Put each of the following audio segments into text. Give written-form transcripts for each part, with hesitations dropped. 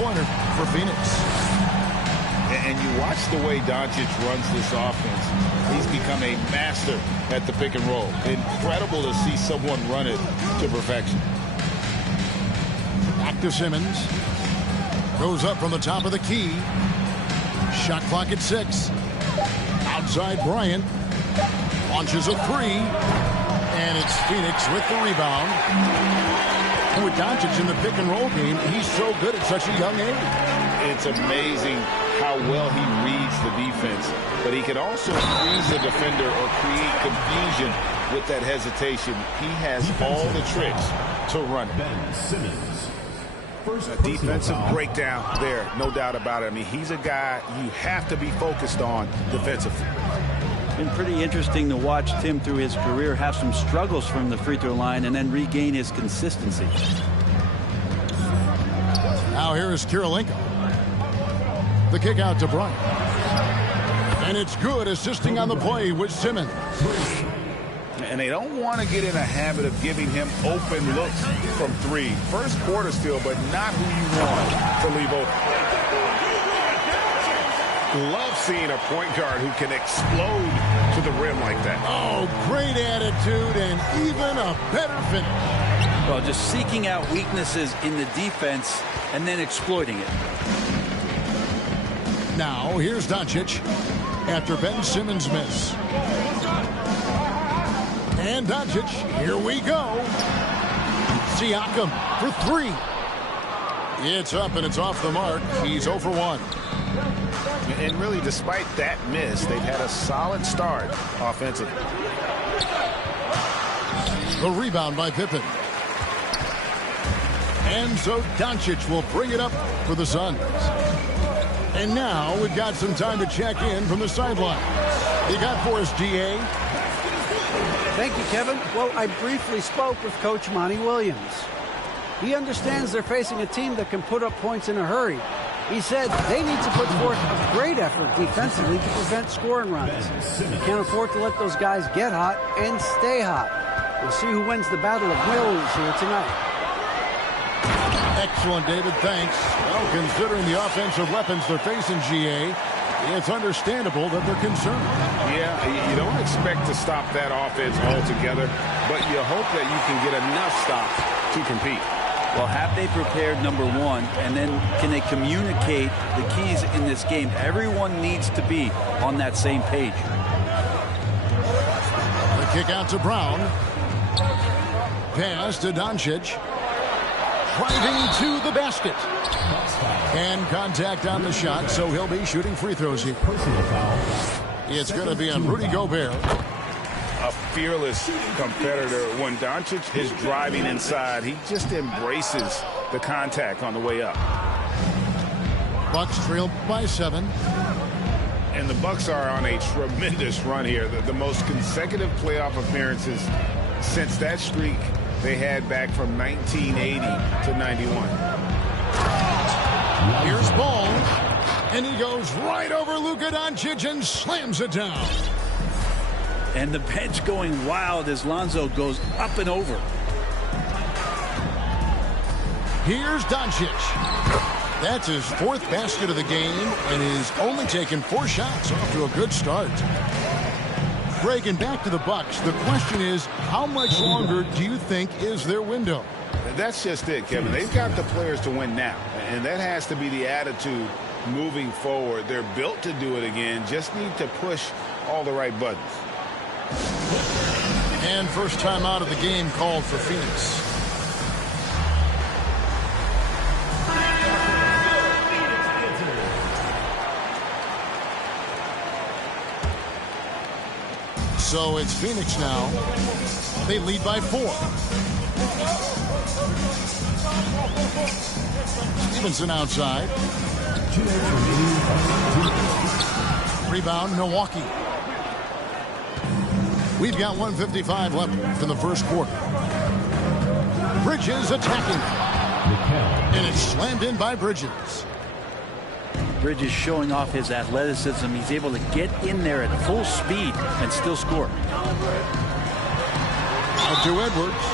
three-pointer for Phoenix. And you watch the way Doncic runs this offense. He's become a master at the pick and roll. Incredible to see someone run it to perfection. Back to Simmons. Goes up from the top of the key. Shot clock at 6. Outside Bryant. Launches a three. And it's Phoenix with the rebound. And with Doncic in the pick and roll game, he's so good at such a young age. It's amazing how well he reads the defense, but he can also freeze the defender or create confusion with that hesitation. He has all the tricks to run it. Ben Simmons. A defensive breakdown there, no doubt about it. I mean, he's a guy you have to be focused on defensively. Been pretty interesting to watch Tim through his career have some struggles from the free throw line and then regain his consistency. Now here is Kirilenko. The kick out to Bryant. And it's good, assisting on the play with Simmons. And they don't want to get in a habit of giving him open looks from three. First quarter still, but not who you want to leave open. Love seeing a point guard who can explode to the rim like that. Oh, great attitude and even a better finish. Well, just seeking out weaknesses in the defense and then exploiting it. Now, here's Doncic after Ben Simmons' miss. And Doncic, here we go. Siakam for three. It's up and it's off the mark. He's 0 for 1. And really, despite that miss, they've had a solid start offensively. The rebound by Pippen. And so Doncic will bring it up for the Suns. And now we've got some time to check in from the sideline. You got for us, DA? Thank you, Kevin. Well, I briefly spoke with Coach Monty Williams. He understands they're facing a team that can put up points in a hurry. He said they need to put forth a great effort defensively to prevent scoring runs. You can't afford to let those guys get hot and stay hot. We'll see who wins the battle of wills here tonight. Excellent, David. Thanks. Well, considering the offensive weapons they're facing, GA, it's understandable that they're concerned. Yeah, you don't expect to stop that offense altogether, but you hope that you can get enough stops to compete. Well, have they prepared number one, and then can they communicate the keys in this game? Everyone needs to be on that same page. The kick out to Brown. Pass to Doncic. Driving to the basket. And contact on the shot, so he'll be shooting free throws here. It's going to be on Rudy Gobert. A fearless competitor. When Doncic is driving inside, he just embraces the contact on the way up. Bucks trail by 7. And the Bucks are on a tremendous run here. The most consecutive playoff appearances since that streak they had back from 1980 to 91. Here's Ball. And he goes right over Luka Doncic and slams it down. And the bench going wild as Lonzo goes up and over. Here's Doncic. That's his 4th basket of the game, and he's only taken 4 shots. Off to a good start. Greg, and back to the Bucks. The question is, how much longer do you think is their window? That's just it, Kevin. They've got the players to win now, and that has to be the attitude moving forward. They're built to do it again. Just need to push all the right buttons. And first time out of the game called for Phoenix. So it's Phoenix now. They lead by 4. Stevenson outside. Rebound, Milwaukee. We've got 1:55 left in the first quarter. Bridges attacking. And it's slammed in by Bridges. Bridges showing off his athleticism. He's able to get in there at full speed and still score. Out to Edwards.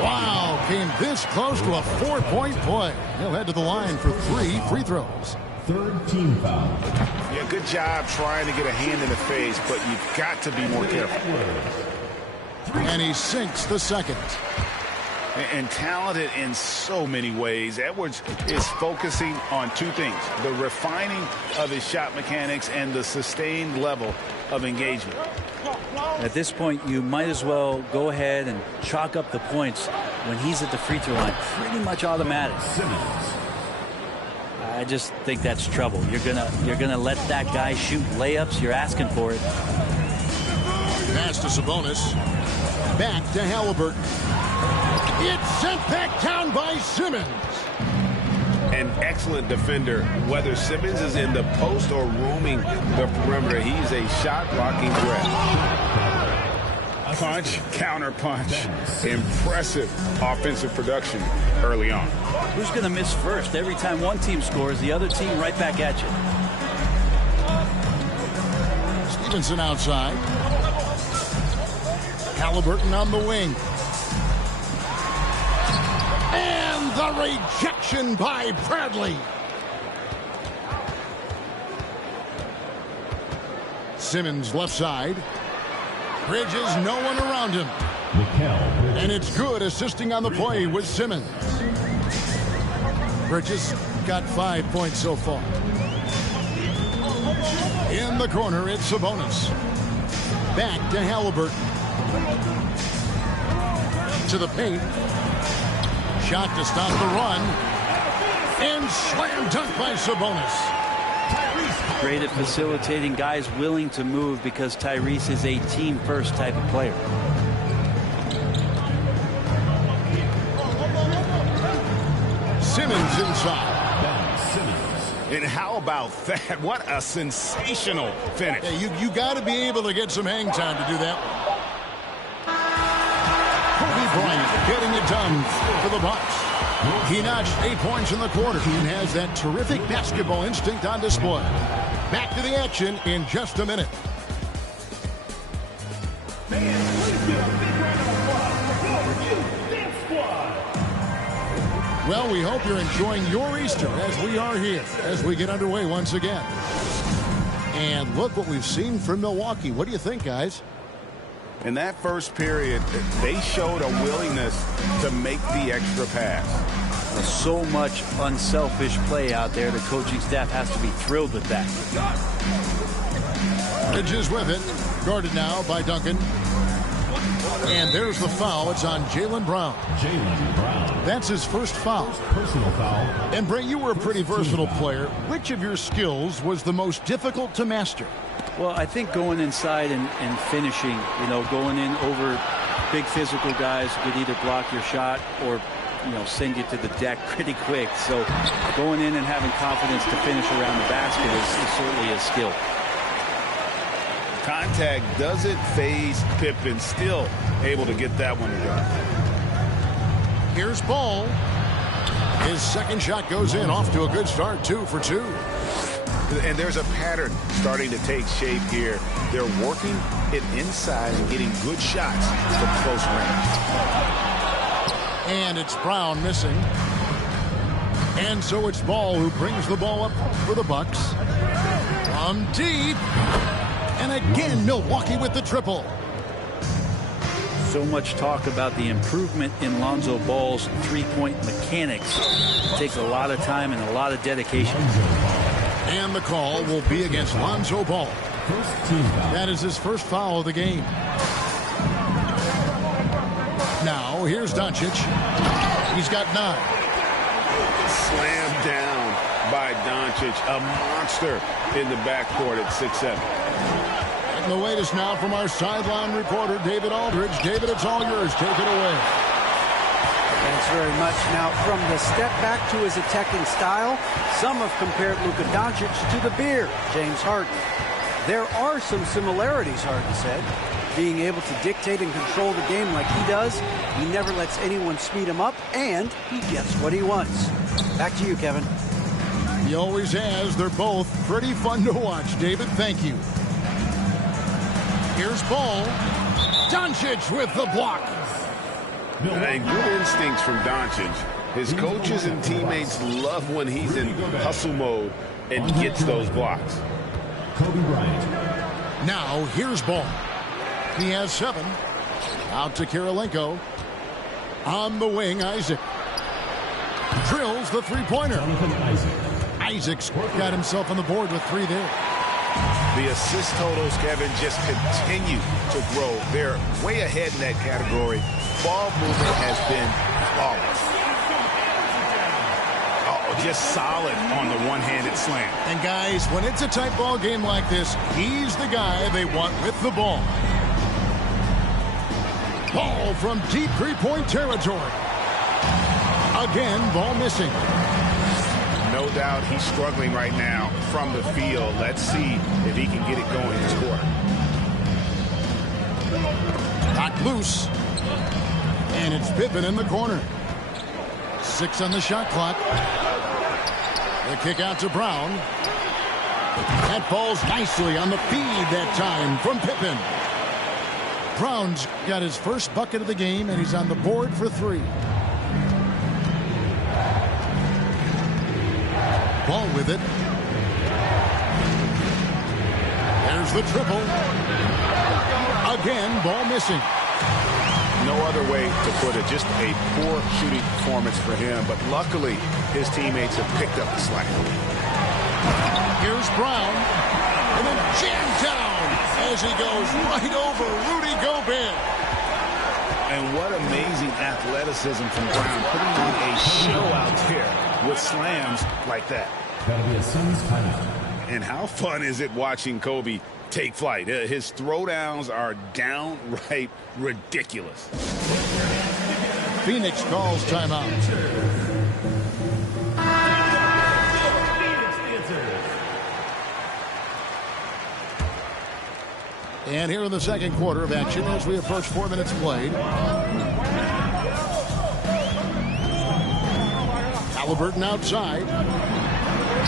Wow, came this close to a 4-point play. He'll head to the line for 3 free throws. Third team foul. Yeah, good job trying to get a hand in the face, but you've got to be more careful. And he sinks the second. And talented in so many ways. Edwards is focusing on 2 things: the refining of his shot mechanics and the sustained level of engagement. At this point, you might as well go ahead and chalk up the points when he's at the free throw line. Pretty much automatic. I just think that's trouble. You're gonna let that guy shoot layups. You're asking for it. Pass to Sabonis. Back to Halliburton. It's sent back down by Simmons. An excellent defender, whether Simmons is in the post or roaming the perimeter. He's a shot-blocking threat. Punch, counter punch. Impressive offensive production early on. Who's going to miss first? Every time one team scores, the other team right back at you. Stevenson outside. Halliburton on the wing. And the rejection by Bradley. Simmons left side. Bridges, no one around him. And it's good assisting on the play with Simmons. Bridges got 5 points so far. In the corner, it's Sabonis. Back to Halliburton. To the paint. Shot to stop the run. And slam dunk by Sabonis. Great at facilitating, guys willing to move because Tyrese is a team-first type of player. Simmons inside. And how about that? What a sensational finish. Yeah, you got to be able to get some hang time to do that. Kobe Bryant getting it done for the Bucks. He notched 8 points in the quarter and has that terrific basketball instinct on display. Back to the action in just a minute. Well, we hope you're enjoying your Easter as we are here, as we get underway once again. And look what we've seen from Milwaukee. What do you think, guys? In that first period, they showed a willingness to make the extra pass. So much unselfish play out there. The coaching staff has to be thrilled with that. Bridges with it. Guarded now by Duncan. And there's the foul. It's on Jaylen Brown. That's his first foul. Personal foul. And Bray, you were a pretty versatile player. Which of your skills was the most difficult to master? Well, I think going inside and finishing, going in over big physical guys could either block your shot or, send you to the deck pretty quick. So going in and having confidence to finish around the basket is certainly a skill. Contact doesn't phase Pippen, still able to get that one to go. Here's Ball. His second shot goes in, off to a good start, 2 for 2. And there's a pattern starting to take shape here. They're working it inside and getting good shots from close range. And it's Brown missing. And so it's Ball who brings the ball up for the Bucks. From deep. And again, Milwaukee with the triple. So much talk about the improvement in Lonzo Ball's three-point mechanics. It takes a lot of time and a lot of dedication. And the call will be against Lonzo Ball. That is his first foul of the game. Now, here's Doncic. He's got 9. Slammed down by Doncic. A monster in the backcourt at 6'7". And the latest now from our sideline reporter, David Aldridge. David, it's all yours. Take it away. Thanks very much. Now, from the step back to his attacking style, some have compared Luka Doncic to the Bear, James Harden. There are some similarities, Harden said. Being able to dictate and control the game like he does, he never lets anyone speed him up, and he gets what he wants. Back to you, Kevin. He always has. They're both pretty fun to watch, David. Thank you. Here's Ball. Doncic with the block. And good instincts from Doncic. His coaches and teammates love when he's in hustle mode and gets those blocks. Kobe Bryant. Now here's Ball. He has 7. Out to Kirilenko. On the wing, Isaac. Drills the three-pointer. Jonathan Isaac. Isaac's got himself on the board with 3 there. The assist totals, Kevin, just continue to grow. They're way ahead in that category. Ball movement has been flawless. Oh, just solid on the one-handed slam. And guys, when it's a tight ball game like this, he's the guy they want with the ball. Ball from deep three-point territory. Again, ball missing. No doubt he's struggling right now from the field. Let's see if he can get it going this quarter. Knocked loose. And it's Pippen in the corner. 6 on the shot clock. The kick out to Brown. That falls nicely on the feed that time from Pippen. Brown's got his first bucket of the game, and he's on the board for 3. Ball with it. There's the triple. Again, ball missing. No other way to put it. Just a poor shooting performance for him. But luckily, his teammates have picked up the slack. Here's Brown. And then jammed down as he goes right over Rudy Gobert. And what amazing athleticism from Brown, putting on a show out there with slams like that. That'll be a Suns timeout. And how fun is it watching Kobe take flight? His throwdowns are downright ridiculous. Phoenix calls timeout. And here in the second quarter of action as we approach 4 minutes played. Halliburton outside.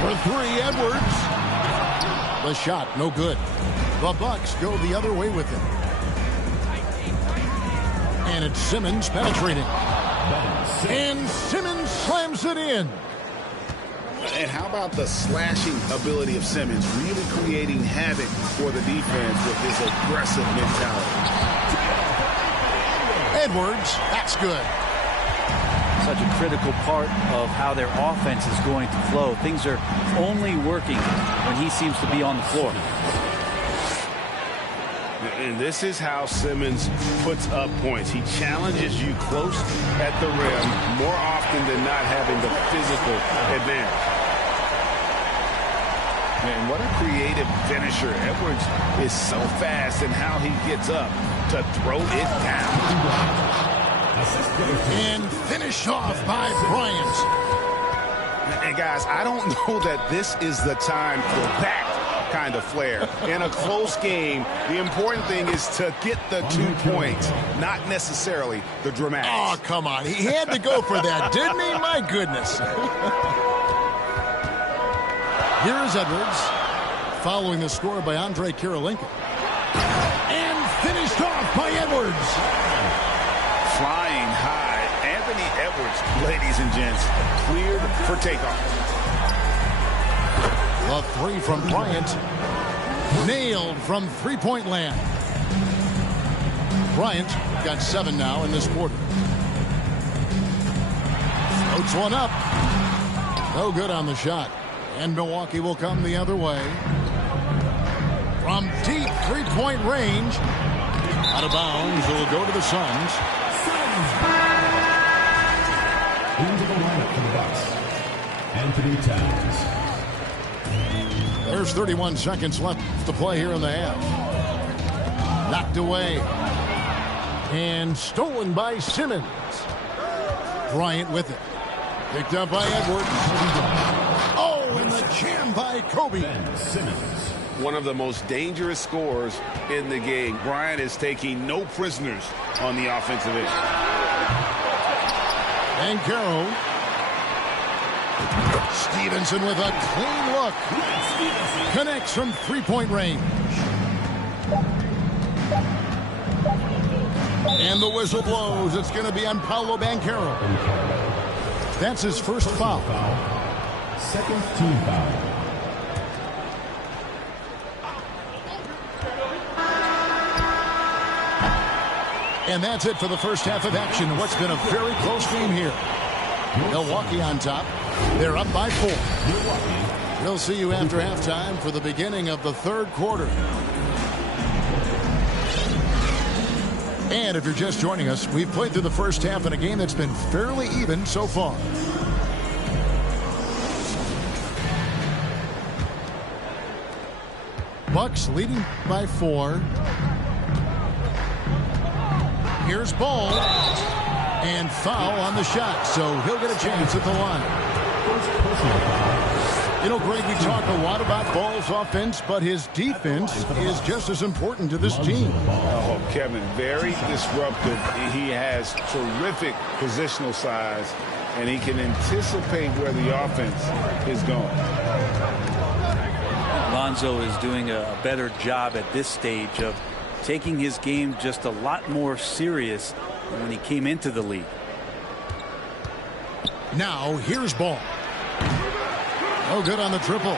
For 3, Edwards. The shot, no good. The Bucks go the other way with it. And it's Simmons penetrating. And Simmons slams it in. And how about the slashing ability of Simmons, really creating havoc for the defense with his aggressive mentality. Edwards, that's good. Such a critical part of how their offense is going to flow. Things are only working when he seems to be on the floor. And this is how Simmons puts up points. He challenges you close at the rim more often than not, having the physical advantage. And what a creative finisher. Edwards is so fast in how he gets up to throw it down. And finished off by Bryant. And guys, I don't know that this is the time for that kind of flair. In a close game, the important thing is to get the 2 points, not necessarily the dramatics. Oh, come on. He had to go for that, didn't he? My goodness. Here's Edwards, following the score by Andre Kirilenko. And finished off by Edwards. Flying high. Anthony Edwards, ladies and gents, cleared for takeoff. A 3 from Bryant. Nailed from three-point land. Bryant got 7 now in this quarter. Floats one up. No good on the shot. And Milwaukee will come the other way. From deep three-point range. Out of bounds. It will go to the Suns. Into the lineup for the Bucks. Anthony Towns. There's 31 seconds left to play here in the half. Knocked away. And stolen by Simmons. Bryant with it. Picked up by Edwards. Oh, and the jam by Kobe. Ben Simmons. One of the most dangerous scorers in the game. Bryant is taking no prisoners on the offensive end. And Carroll. Stevenson with a clean look. Connects from three-point range. And the whistle blows. It's going to be on Paolo Banchero. That's his first foul. Second team foul. And that's it for the first half of action. What's been a very close game here. Milwaukee on top. They're up by 4. We'll see you after halftime for the beginning of the third quarter. And if you're just joining us, we've played through the first half in a game that's been fairly even so far. Bucks leading by 4. Here's Ball. And foul on the shot, so he'll get a chance at the line. You know, Greg, we talk a lot about Ball's offense, but his defense is just as important to this team. Oh, Kevin, very disruptive. He has terrific positional size, and he can anticipate where the offense is going. Lonzo is doing a better job at this stage of taking his game just a lot more serious than when he came into the league. Now, here's Ball. No good on the triple.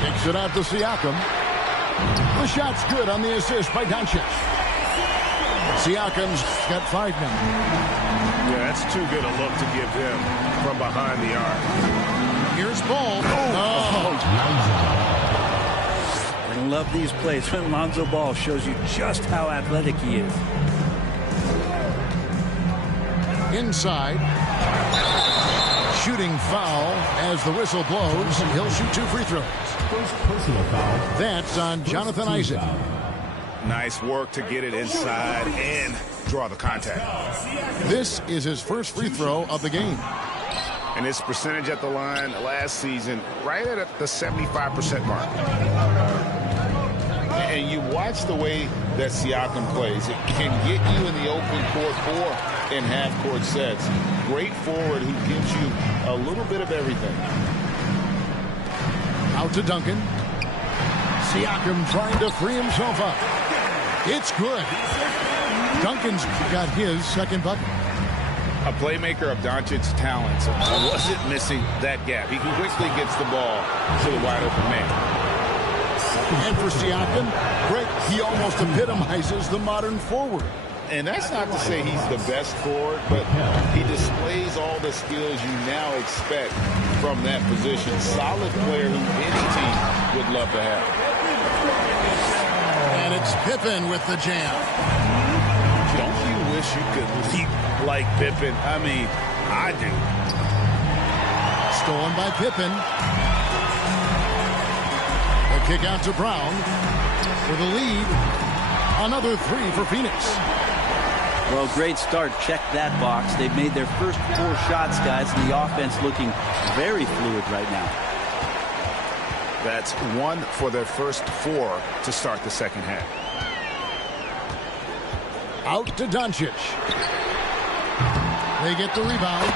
Kicks it out to Siakam. The shot's good on the assist by Doncic. Siakam's got 5 now. Yeah, that's too good a look to give him from behind the arc. Here's Ball. I love these plays when Lonzo Ball shows you just how athletic he is. Inside. Shooting foul as the whistle blows. He'll shoot 2 free throws. First personal foul. That's on Jonathan Isaac. Nice work to get it inside and draw the contact. This is his first free throw of the game. And his percentage at the line last season right at the 75% mark. And you watch the way that Siakam plays. It can get you in the open court or in half-court sets. Great forward who gives you a little bit of everything. Out to Duncan. Siakam trying to free himself up. It's good. Duncan's got his second bucket. A playmaker of Doncic's talents wasn't missing that gap. He quickly gets the ball to the wide-open man. And for Siakam, Greg, he almost epitomizes the modern forward. And that's not to say he's the best forward, but he displays all the skills you now expect from that position. Solid player who any team would love to have. And it's Pippen with the jam. Don't you wish you could leap like Pippen? I mean, I do. Stolen by Pippen. The kick out to Brown for the lead. Another 3 for Phoenix. Well, great start. Check that box. They've made their first 4 shots, guys. The offense looking very fluid right now. That's 1 for their first 4 to start the second half. Out to Doncic. They get the rebound.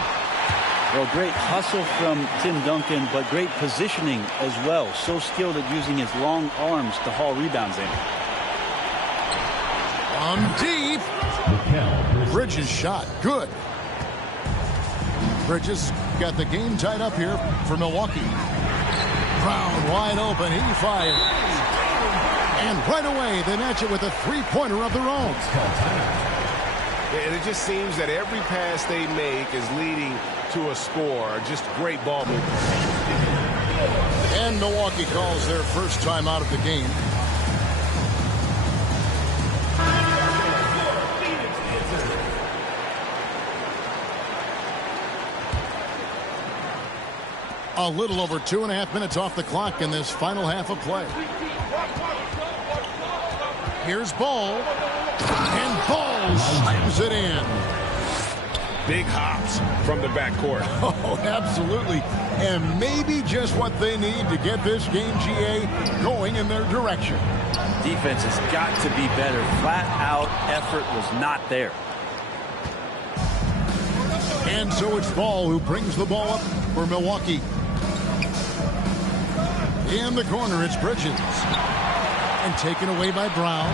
Well, great hustle from Tim Duncan, but great positioning as well. So skilled at using his long arms to haul rebounds in. On deep. Bridges shot. Good. Bridges got the game tied up here for Milwaukee. Brown wide open. He fires. And right away, they match it with a 3-pointer of their own. And it just seems that every pass they make is leading to a score. Just great ball movement. And Milwaukee calls their first time out of the game. A little over 2.5 minutes off the clock in this final half of play. Here's Ball. And Ball slams it in. Big hops from the backcourt. Oh, absolutely. And maybe just what they need to get this game, GA, going in their direction. Defense has got to be better. Flat out effort was not there. And so it's Ball who brings the ball up for Milwaukee. In the corner, it's Bridges. and taken away by Brown.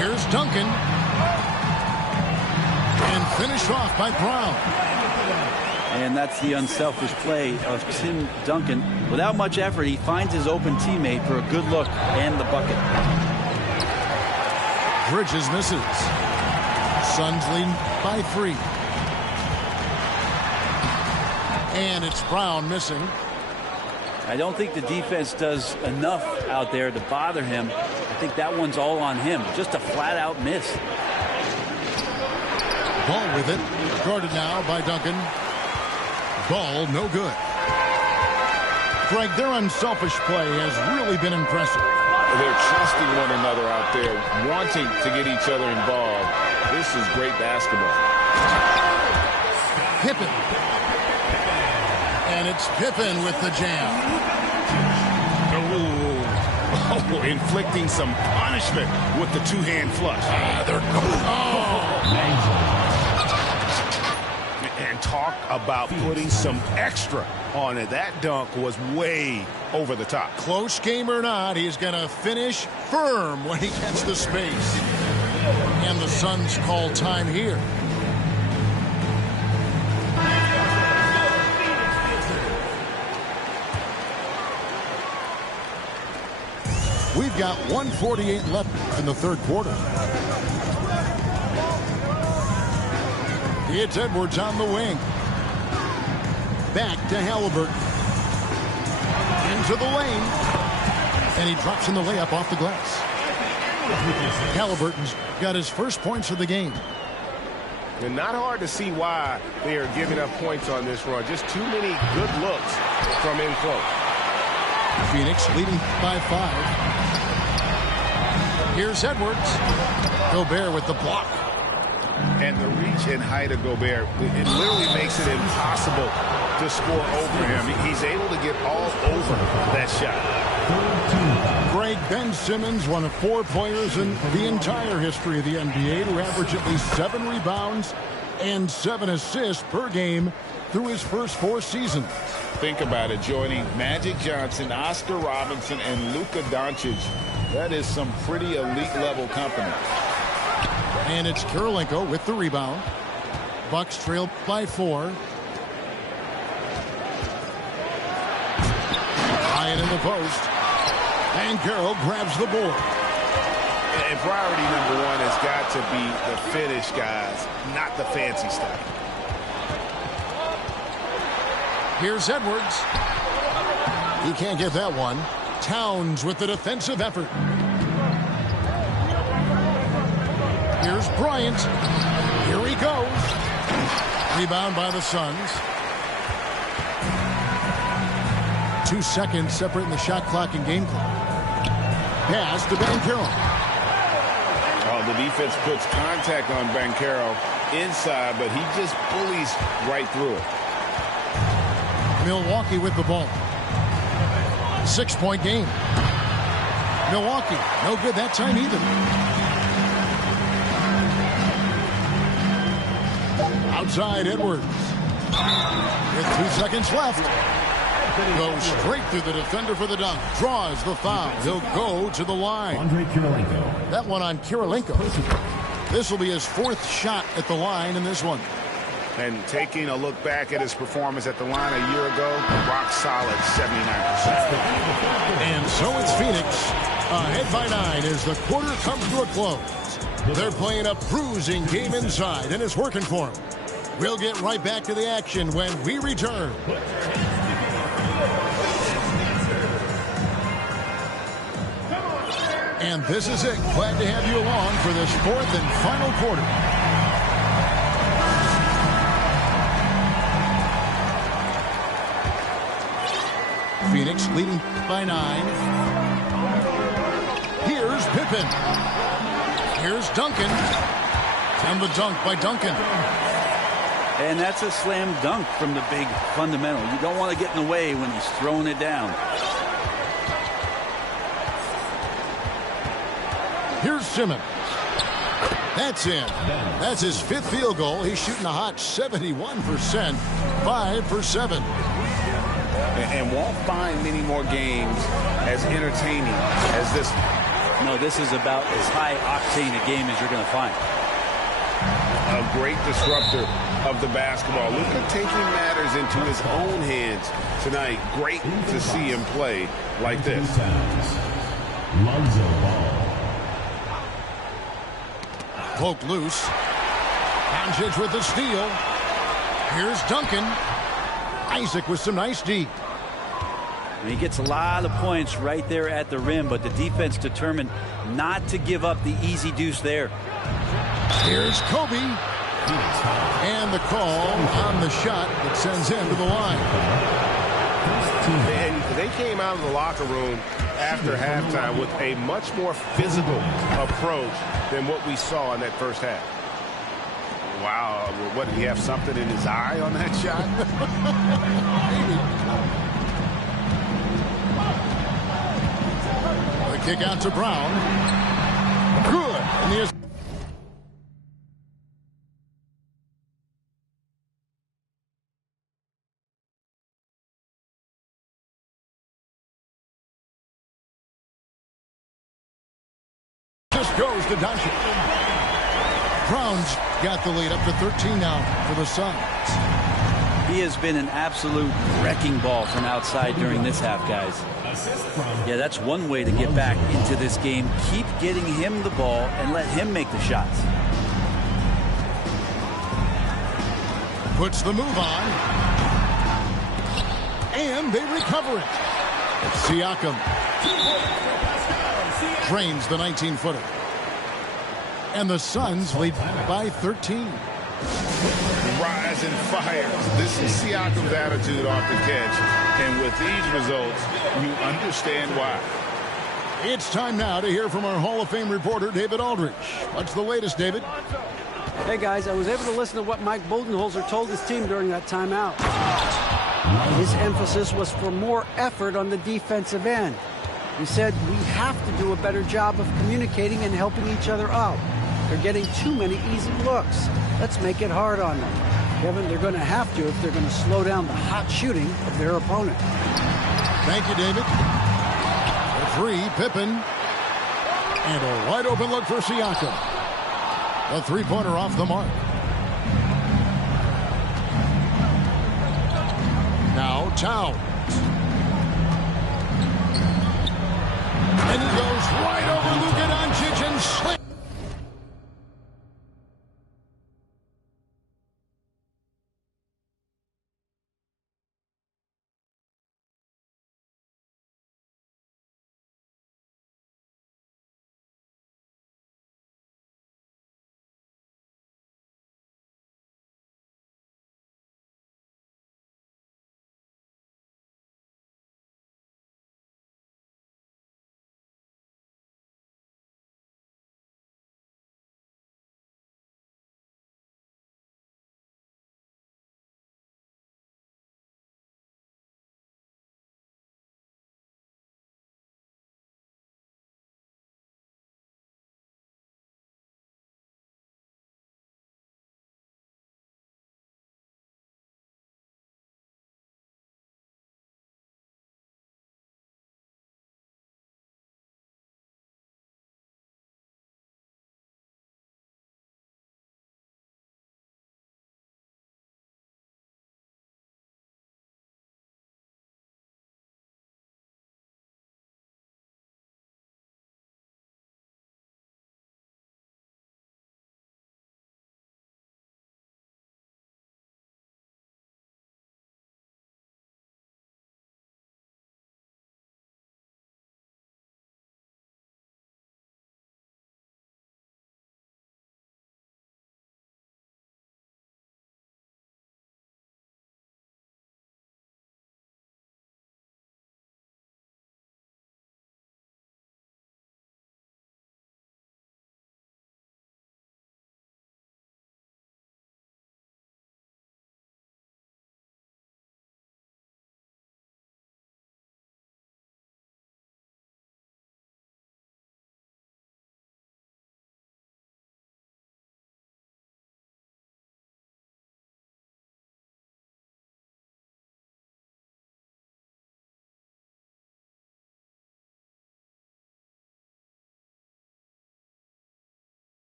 Here's Duncan. And finished off by Brown. And that's the unselfish play of Tim Duncan. Without much effort, he finds his open teammate for a good look and the bucket. Bridges misses. Suns lead by 3. And it's Brown missing. I don't think the defense does enough out there to bother him. I think that one's all on him. Just a flat-out miss. Ball with it. Guarded now by Duncan. Ball no good. Greg, their unselfish play has really been impressive. They're trusting one another out there, wanting to get each other involved. This is great basketball. Pippen. And it's Pippen with the jam. Oh, inflicting some punishment with the two-hand flush. And talk about putting some extra on it. That dunk was way over the top. Close game or not, he's going to finish firm when he gets the space. And the Suns call time here. We've got 1:48 left in the third quarter. It's Edwards on the wing. Back to Halliburton. Into the lane. And he drops in the layup off the glass. Halliburton's got his first points of the game. And not hard to see why they are giving up points on this run. Just too many good looks from in close. Phoenix leading by 5. Here's Edwards. Gobert with the block. And the reach and height of Gobert, it literally makes it impossible to score over him. He's able to get all over that shot. Greg, Ben Simmons, one of 4 players in the entire history of the NBA to average at least 7 rebounds and 7 assists per game through his first 4 seasons. Think about it, joining Magic Johnson, Oscar Robertson, and Luka Doncic. That is some pretty elite level company. And it's Kirilenko with the rebound. Bucks trail by 4. Ryan in the post. And Carroll grabs the board. And priority number 1 has got to be the finish, guys, not the fancy stuff. Here's Edwards. He can't get that one. Towns with the defensive effort. Here's Bryant. Here he goes. Rebound by the Suns. 2 seconds separating the shot clock and game clock. Pass to Banchero. Oh, the defense puts contact on Banchero inside, but he just bullies right through it. Milwaukee with the ball. 6-point game. Milwaukee, no good that time either. Outside Edwards. With 2 seconds left. Goes straight through the defender for the dunk. Draws the foul. He'll go to the line. Andre Kirilenko. That one on Kirilenko. This will be his 4th shot at the line in this one. And taking a look back at his performance at the line a year ago, rock solid 79%. And so it's Phoenix ahead by 9 as the quarter comes to a close. They're playing a bruising game inside, and it's working for them. We'll get right back to the action when we return. And this is it. Glad to have you along for this 4th and final quarter. Phoenix leading by 9. Here's Pippen. Here's Duncan. And the dunk by Duncan. And that's a slam dunk from the big fundamental. You don't want to get in the way when he's throwing it down. Here's Simmons. That's in. That's his 5th field goal. He's shooting a hot 71%. 5 for 7. and won't find many more games as entertaining as this. No, this is about as high octane a game as you're going to find. A great disruptor of the basketball. Luka taking matters into his own hands tonight. Great to see him play like this. Lonzo Ball. Poke loose. Doncic with the steal. Here's Duncan. Isaac with some nice D. And he gets a lot of points right there at the rim, but the defense determined not to give up the easy deuce there. Here's Kobe. And the call on the shot that sends him to the line. And they came out of the locker room after halftime with a much more physical approach than what we saw in that first half. Wow, what, did he have something in his eye on that shot? The kick out to Brown. Good. And the goes to Doncic. Brown's got the lead up to 13 now for the Suns. He has been an absolute wrecking ball from outside during this half, guys. Yeah, that's one way to get back into this game. Keep getting him the ball and let him make the shots. Puts the move on. And they recover it. Siakam drains the 19-footer. And the Suns lead by 13. Rise and fire. This is Siakam's attitude off the catch. And with these results, you understand why. It's time now to hear from our Hall of Fame reporter, David Aldridge. What's the latest, David? Hey, guys, I was able to listen to what Mike Budenholzer told his team during that timeout. His emphasis was for more effort on the defensive end. He said, we have to do a better job of communicating and helping each other out. They're getting too many easy looks. Let's make it hard on them. Kevin, they're going to have to if they're going to slow down the hot shooting of their opponent. Thank you, David. The three, Pippen. And a wide open look for Siakam. A three-pointer off the mark. Now Towns. And he goes right over Luka Doncic and slings.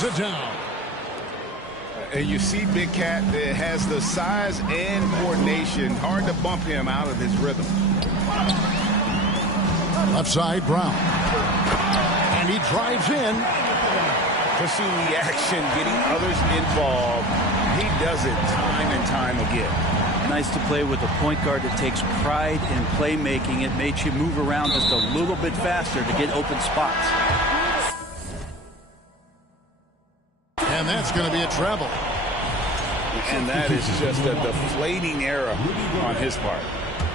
brings it down. And you see Big Cat that has the size and coordination. Hard to bump him out of his rhythm. Left side, Brown. And he drives in. Pushing the action, getting others involved. He does it time and time again. Nice to play with a point guard that takes pride in playmaking. It makes you move around just a little bit faster to get open spots. And that's going to be a travel. And that is just a deflating error on his part.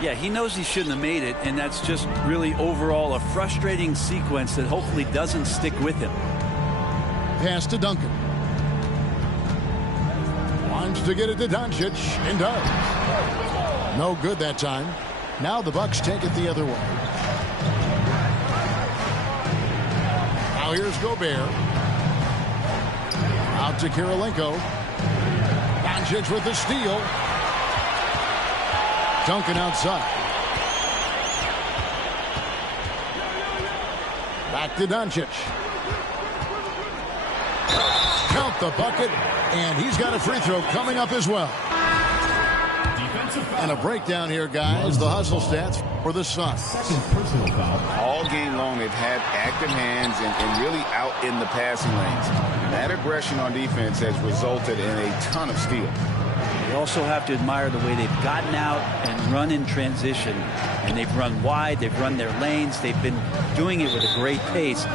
Yeah, he knows he shouldn't have made it, and that's just really overall a frustrating sequence that hopefully doesn't stick with him. Pass to Duncan. Wants to get it to Doncic, and does. No good that time. Now the Bucks take it the other way. Now here's Gobert. Out to Kirilenko. Doncic with the steal. Duncan outside. Back to Doncic. Count the bucket, and he's got a free throw coming up as well. And a breakdown here, guys. The hustle stats for the Suns. Personal foul. All game long, they've had active hands and really out in the passing lanes. That aggression on defense has resulted in a ton of steals. You also have to admire the way they've gotten out and run in transition. And they've run wide, they've run their lanes, they've been doing it with a great pace.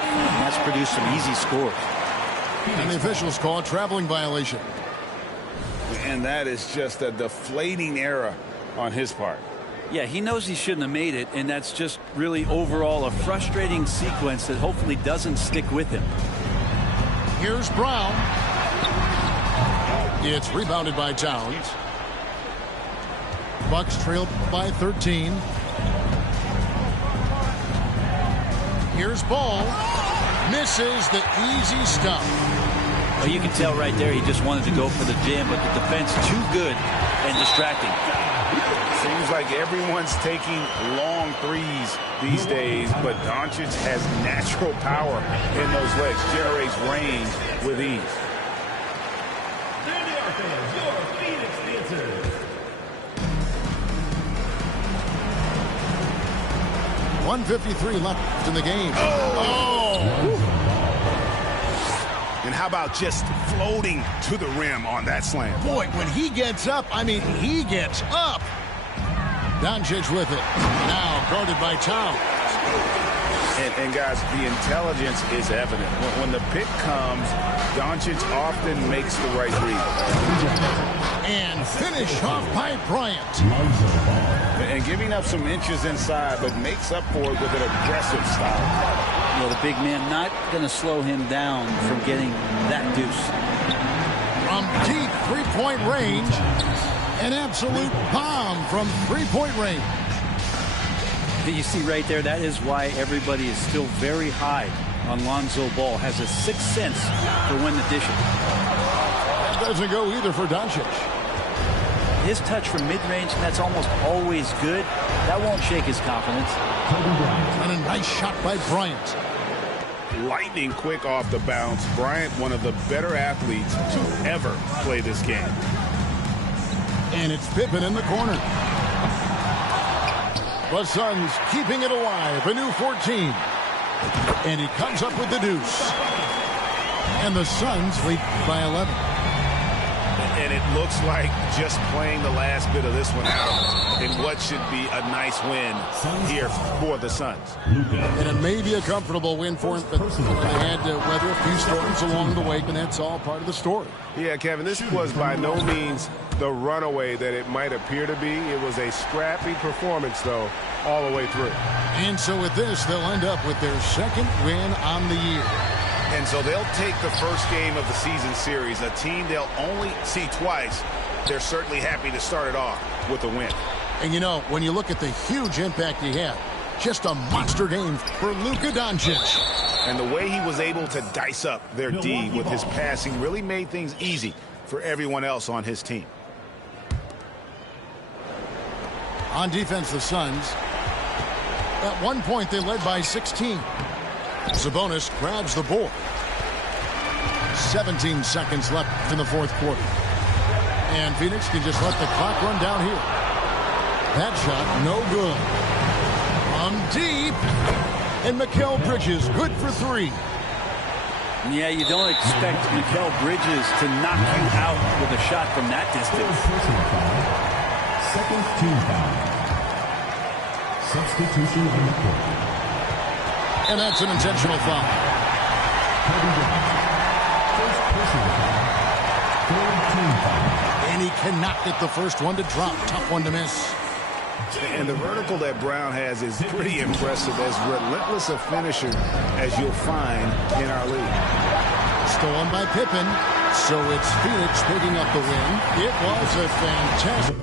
And that's produced some easy scores. And the officials call a traveling violation. And that is just a deflating error on his part. Yeah, he knows he shouldn't have made it, and that's just really overall a frustrating sequence that hopefully doesn't stick with him. Here's Brown. It's rebounded by Towns. Bucks trail by 13. Here's Ball. Misses the easy stuff. Well, you can tell right there he just wanted to go for the jam, but the defense too good and distracting. Seems like everyone's taking long threes these days, but Doncic has natural power in those legs, generates range with ease. There they are, fans, your Phoenix Dancers. 1:53 left in the game. And how about just floating to the rim on that slam? Boy, when he gets up, I mean, he gets up. Doncic with it. Now guarded by Towns. And guys, the intelligence is evident. When the pick comes, Doncic often makes the right read. And finish off by Bryant. And giving up some inches inside, but makes up for it with an aggressive style. You know, the big man not going to slow him down from getting that deuce. From deep three-point range, an absolute bomb from three-point range. You see right there, that is why everybody is still very high on Lonzo Ball. Has a sixth sense for when the dishes. That doesn't go either for Doncic. His touch from mid-range, that's almost always good. That won't shake his confidence. And a nice shot by Bryant. Lightning quick off the bounce. Bryant, one of the better athletes to ever play this game. And it's Pippen in the corner. The Suns keeping it alive, a new 14. And he comes up with the deuce. And the Suns lead by 11. And it looks like just playing the last bit of this one out in what should be a nice win here for the Suns. And it may be a comfortable win for him, but they had to weather a few storms along the way, and that's all part of the story. Yeah, Kevin, this was by no means the runaway that it might appear to be. It was a scrappy performance, though, all the way through. And so with this, they'll end up with their second win on the year. And so they'll take the first game of the season series, a team they'll only see twice. They're certainly happy to start it off with a win. And you know, when you look at the huge impact he had, just a monster game for Luka Doncic. And the way he was able to dice up their D with his passing really made things easy for everyone else on his team. On defense, the Suns, at one point they led by 16. Sabonis grabs the board. 17 seconds left in the fourth quarter. And Phoenix can just let the clock run down here. That shot, no good. From deep. And Mikal Bridges, good for 3. Yeah, you don't expect Mikal Bridges to knock you out with a shot from that distance. Second team foul. Substitution on the court. And that's an intentional foul. First personal foul. Third team foul. And he cannot get the first one to drop. Tough one to miss. And the vertical that Brown has is pretty impressive, as relentless a finisher as you'll find in our league. Stolen by Pippen. So it's Phoenix picking up the win. It was a fantastic...